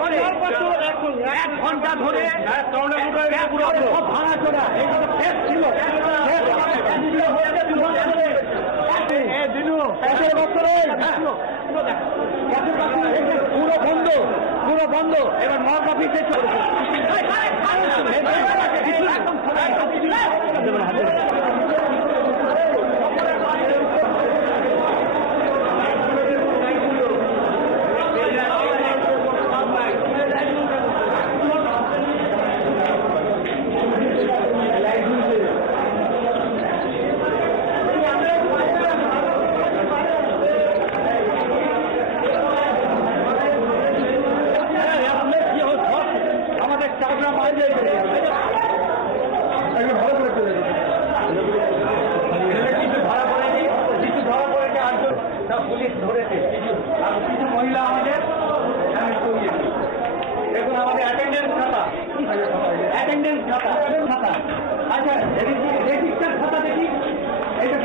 ধরে 1 ঘন্টা ধরে ভাড়া চোরা ছিল পুরো বন্ধ এবার নর্থ অফিসে পুলিশ ধরেছে আর কিছু মহিলা আমাদের দেখুন আমাদের অ্যাটেন্ডেন্স খাতা আচ্ছা রেজিস্টার খাতা দেখি এটা